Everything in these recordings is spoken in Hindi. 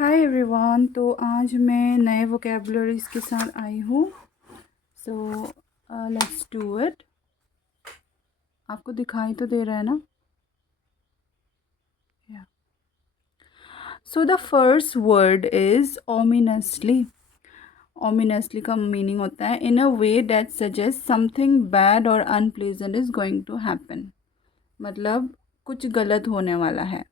Hi everyone. तो आज मैं नए वोकेबलरीज के साथ आई हूँ। So let's do it. आपको दिखाई तो दे रहा है ना? या so the first word is ominously. Ominously का मीनिंग होता है in a way that suggest something bad और unpleasant is going to happen. मतलब कुछ गलत होने वाला है।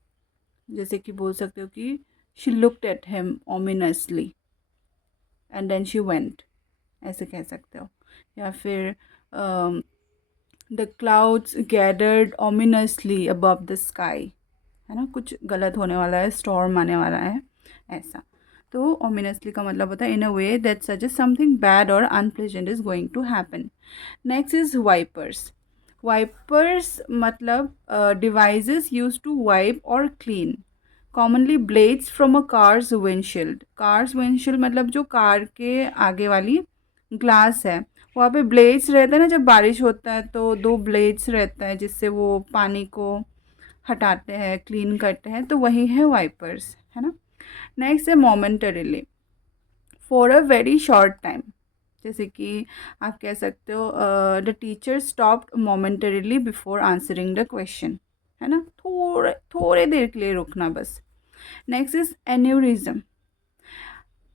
जैसे कि बोल सकते हो कि she looked at him ominously and then she went, ऐसे कह सकते हो। या फिर the clouds gathered ominously above the sky, है ना, कुछ गलत होने वाला है, स्टॉर्म आने वाला है, ऐसा। तो ओमिनसली का मतलब होता है in a way that suggest something bad और unpleasant is going to happen. Next is wipers. Wipers मतलब डिवाइसेस यूज टू वाइप और clean commonly blades from a car's windshield. Car's windshield मतलब जो कार के आगे वाली ग्लास है, वहाँ पे ब्लेड्स रहते हैं ना। जब बारिश होता है तो दो ब्लेड्स रहता है जिससे वो पानी को हटाते हैं, क्लीन करते हैं, तो वही है वाइपर्स, है ना। नेक्स्ट है momentarily, for a very short time. जैसे कि आप कह सकते हो the teacher stopped momentarily before answering the question, है ना, थोड़े थोड़े देर के लिए रुकना बस। Next is aneurysm,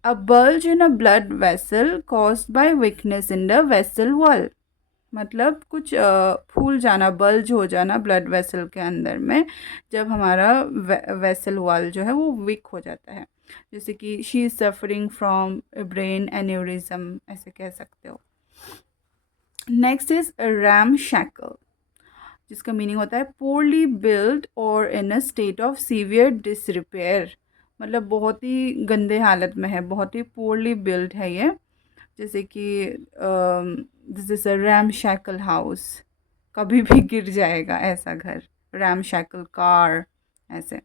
a bulge in a blood vessel caused by weakness in the vessel wall। मतलब कुछ फूल जाना, बल्ज हो जाना ब्लड वेसल के अंदर में, जब हमारा वेसल वॉल जो है वो वीक हो जाता है। जैसे कि she is suffering from brain aneurysm, ऐसे कह सकते हो। नेक्स्ट इज रैम शैकल, जिसका मीनिंग होता है पोरली बिल्ड और इन अ स्टेट ऑफ सीवियर डिसरिपेयर। मतलब बहुत ही गंदे हालत में है, बहुत ही पोरली बिल्ड है ये। जैसे कि this is a ramshackle house, कभी भी गिर जाएगा ऐसा घर। रैम शैकल कार, ऐसे।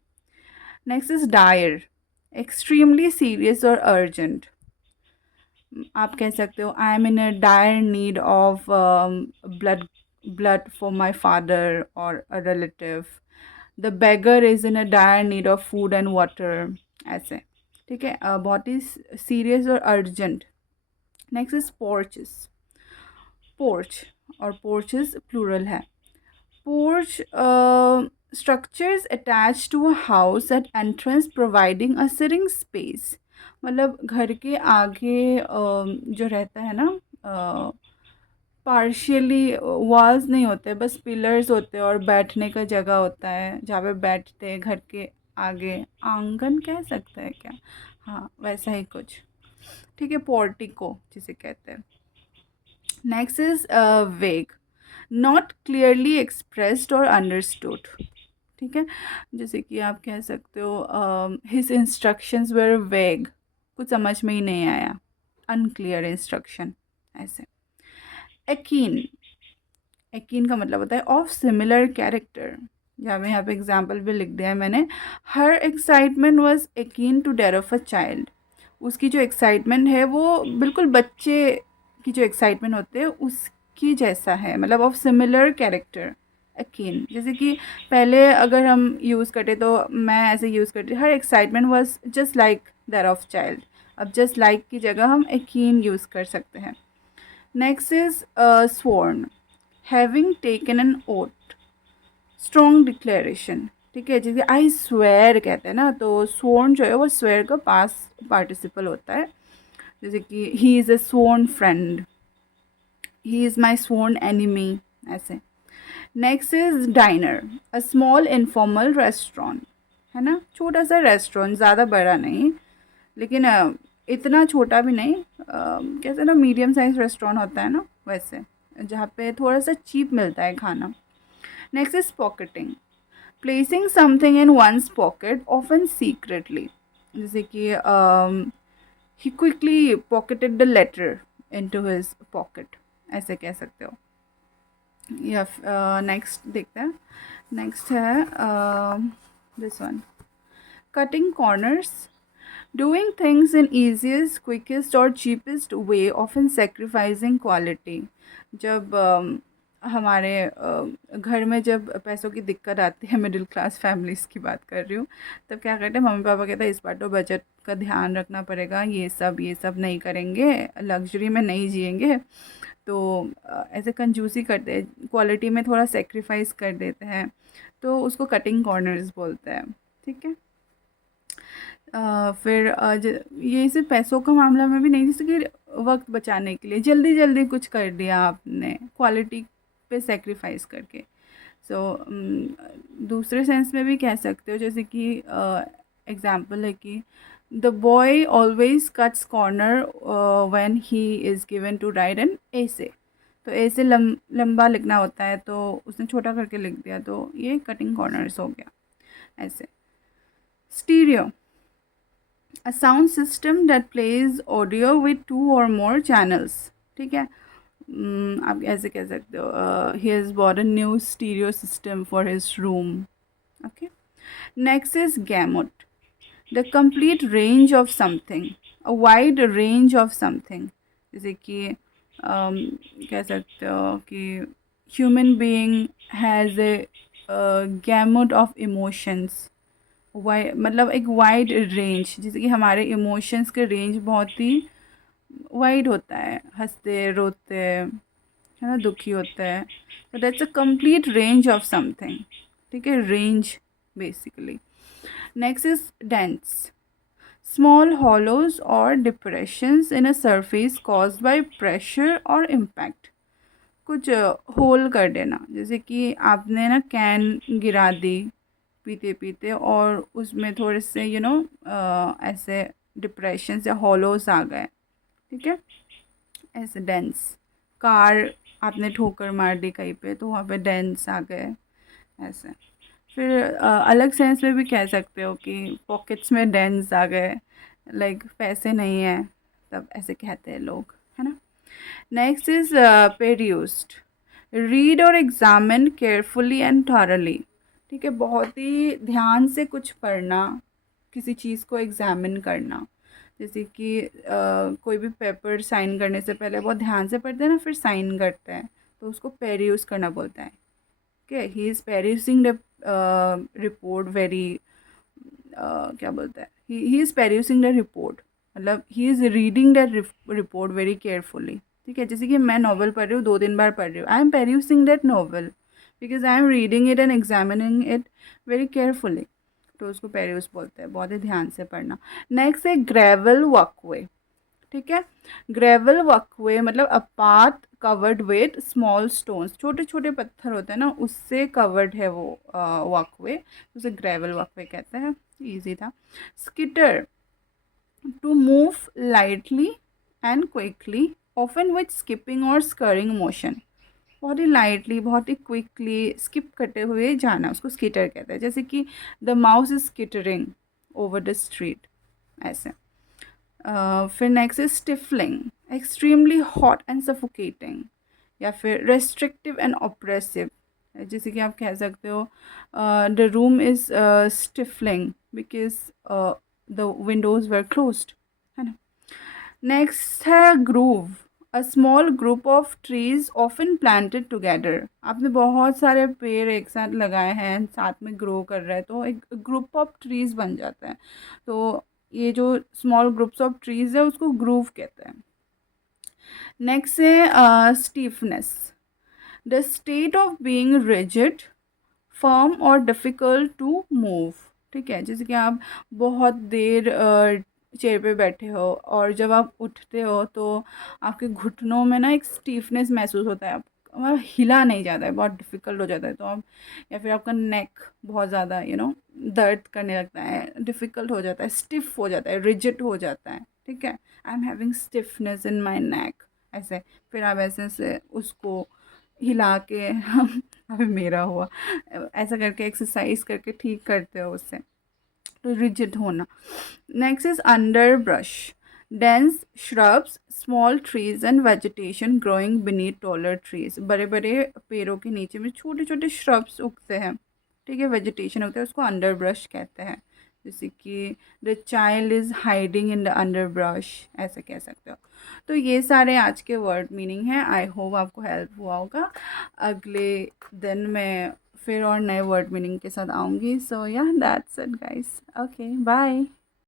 Next is dire, extremely serious और अर्जेंट। आप कह सकते हो I am in a dire need of blood blood for my father और a relative. The beggar is in a dire need of food and water, ऐसे। ठीक है, बहुत ही सीरियस और urgent. Next is porches. Porch और पोर्चेस प्लूरल है। Porch structures attached to a house at entrance providing a sitting space। मतलब घर के आगे जो रहता है ना, पार्शियली वॉल्स नहीं होते, बस पिलर्स होते हैं और बैठने का जगह होता है जहाँ पे बैठते हैं घर के आगे। आंगन कह सकते हैं क्या? हाँ, वैसा ही कुछ। ठीक है, पोर्टिको जिसे कहते हैं। नेक्स्ट इज वेग, नॉट क्लियरली एक्सप्रेस्ड और अंडरस्टूड। ठीक है, जैसे कि आप कह सकते हो हिज इंस्ट्रक्शंस वेर वेग, कुछ समझ में ही नहीं आया, अनक्लियर इंस्ट्रक्शन, ऐसे। एकीन, एकीन का मतलब होता है ऑफ सिमिलर कैरेक्टर। यहाँ पे एग्जाम्पल भी लिख दिया है मैंने। Her excitement was akin to death of a child. उसकी जो एक्साइटमेंट है वो बिल्कुल बच्चे की जो एक्साइटमेंट होते हैं उसकी जैसा है, मतलब ऑफ सिमिलर कैरेक्टर, अकीन। जैसे कि पहले अगर हम यूज़ करते तो मैं ऐसे यूज़ करती, her excitement was just like that of child. अब जस्ट लाइक की जगह हम अकीन यूज़ कर सकते हैं। Next is sworn, having taken an oath, strong declaration. ठीक है, जैसे आई स्वेयर कहते हैं ना, तो स्वॉर्न जो है वो स्वेयर का पास पार्टिसिपल होता है। जैसे कि he is a sworn friend, he is my sworn enemy, ऐसे। Next is diner, a small informal restaurant, है ना, छोटा सा रेस्टोरेंट, ज़्यादा बड़ा नहीं, लेकिन इतना छोटा भी नहीं, कैसे ना मीडियम साइज रेस्टोरेंट होता है ना वैसे, जहाँ पे थोड़ा सा चीप मिलता है खाना। Next is pocketing, placing something in one's pocket often secretly. जैसे कि he quickly pocketed the letter into his pocket, ऐसे कह सकते हो। या नेक्स्ट देखते हैं। नेक्स्ट है this one, cutting corners, doing things in easiest quickest और cheapest way often sacrificing quality. जब हमारे घर में जब पैसों की दिक्कत आती है, मिडिल क्लास फैमिलीज़ की बात कर रही हूँ, तब क्या करते हैं मम्मी पापा कहते हैं इस बार तो बजट का ध्यान रखना पड़ेगा, ये सब नहीं करेंगे, लग्जरी में नहीं जिएंगे। तो ऐसे कंजूसी करते हैं, क्वालिटी में थोड़ा सेक्रीफाइस कर देते हैं, तो उसको कटिंग कॉर्नर्स बोलते हैं। ठीक है। फिर ये सिर्फ पैसों का मामला में भी नहीं, जैसे कि वक्त बचाने के लिए जल्दी जल्दी कुछ कर दिया आपने, क्वालिटी पे सेक्रीफाइस करके। सो दूसरे सेंस में भी कह सकते हो, जैसे कि एग्जाम्पल है कि the boy always cuts corner when he is given to write an essay. तो ऐसे लंबा लिखना होता है तो उसने छोटा करके लिख दिया, तो ये कटिंग कॉर्नर्स हो गया। ऐसे stereo, a sound system that plays audio with two or more channels। ठीक है। आप ऐसे कह सकते हो he has bought a new stereo system for his room। okay, next is gamut, the complete range of something, a wide range of something। जैसे कि कह सकते हो कि human being has a gamut of emotions। वाई मतलब एक वाइड रेंज, जैसे कि हमारे इमोशंस के रेंज बहुत ही वाइड होता है, हंसते रोते है ना, दुखी होता है। तो that's a complete range of something. ठीक है, range basically. Next is dents, small hollows और depressions in a surface caused by pressure और इम्पैक्ट। कुछ होल कर देना, जैसे कि आपने ना कैन गिरा दी पीते पीते और उसमें थोड़े से ऐसे डिप्रेशन से हॉलोस आ गए। ठीक है, ऐसे डेंस। कार आपने ठोकर मार दी कहीं पे तो वहाँ पे डेंस आ गए, ऐसे। फिर अलग सेंस में भी कह सकते हो कि पॉकेट्स में डेंस आ गए, लाइक पैसे नहीं है तब ऐसे कहते हैं लोग, है ना। नेक्स्ट इज पेरियूस्ड, रीड और एग्जामिन केयरफुली एंड थॉरली। ठीक है, बहुत ही ध्यान से कुछ पढ़ना, किसी चीज़ को एग्जामिन करना। जैसे कि कोई भी पेपर साइन करने से पहले बहुत ध्यान से पढ़ते हैं ना, फिर साइन करते हैं, तो उसको पेरियूज करना बोलता है। Okay, he is perusing the report very, क्या बोलता है, he is perusing the report, मतलब he is reading that report very carefully. ठीक है, जैसे कि मैं नॉवल पढ़ रही हूँ, 2 दिन बाद पढ़ रही हूँ, I am perusing that novel because I am reading it and examining it very carefully. तो उसको पेरियूस बोलते हैं, बहुत ही ध्यान से पढ़ना। नेक्स्ट है ग्रेवल वॉकवे। ठीक है, ग्रेवल वॉकवे मतलब a path covered with small stones, छोटे छोटे पत्थर होते हैं ना, उससे कवर्ड है वो वॉकवे, उसे ग्रेवल वॉकवे कहते हैं। इजी था। Skitter, to move lightly and quickly, often with skipping और स्करिंग मोशन। बहुत ही लाइटली, बहुत ही क्विकली स्किप करते हुए जाना, उसको स्किटर कहते हैं। जैसे कि the mouse is skittering over the street, ऐसे। फिर next is stifling, extremely hot and suffocating, या फिर रेस्ट्रिक्टिव एंड ऑप्रेसिव। जैसे कि आप कह सकते हो the room is stifling because the Windows were closed, है ना। नेक्स्ट है groove, a small group of trees often planted together. आपने बहुत सारे पेड़ एक साथ लगाए हैं, साथ में ग्रो कर रहे हैं, तो एक ग्रुप ऑफ ट्रीज बन जाता है। तो ये जो स्मॉल ग्रुप्स ऑफ ट्रीज है उसको ग्रूव कहते हैं। नेक्स्ट है stiffness, the state of being rigid, firm और डिफ़िकल्ट टू मूव। ठीक है, जैसे कि आप बहुत देर चेयर पे बैठे हो और जब आप उठते हो तो आपके घुटनों में ना एक स्टीफनेस महसूस होता है, आप मतलब हिला नहीं जाता है, बहुत डिफ़िकल्ट हो जाता है। तो आप, या फिर आपका नेक बहुत ज़्यादा दर्द करने लगता है, डिफ़िकल्ट हो जाता है, स्टिफ हो जाता है, रिजिड हो जाता है। ठीक है, I am having stiffness in my neck, ऐसे। फिर आप ऐसे से उसको हिला के अभी मेरा हुआ, ऐसा करके एक्सरसाइज करके ठीक करते हो उससे, तो रिजिड होना। Next is under brush, dense shrubs, small trees and vegetation growing beneath taller trees. बड़े बड़े पेड़ों के नीचे में छोटे छोटे श्रब्स उगते हैं, ठीक है, वेजिटेशन होता है, उसको अंडर ब्रश कहते हैं। जैसे कि the child is hiding in the under brush, ऐसे कह सकते हो। तो ये सारे आज के वर्ड मीनिंग हैं। आई होप आपको हेल्प हुआ होगा। अगले दिन मैं फिर और नए वर्ड मीनिंग के साथ आऊँगी। So yeah that's it guys. Okay bye.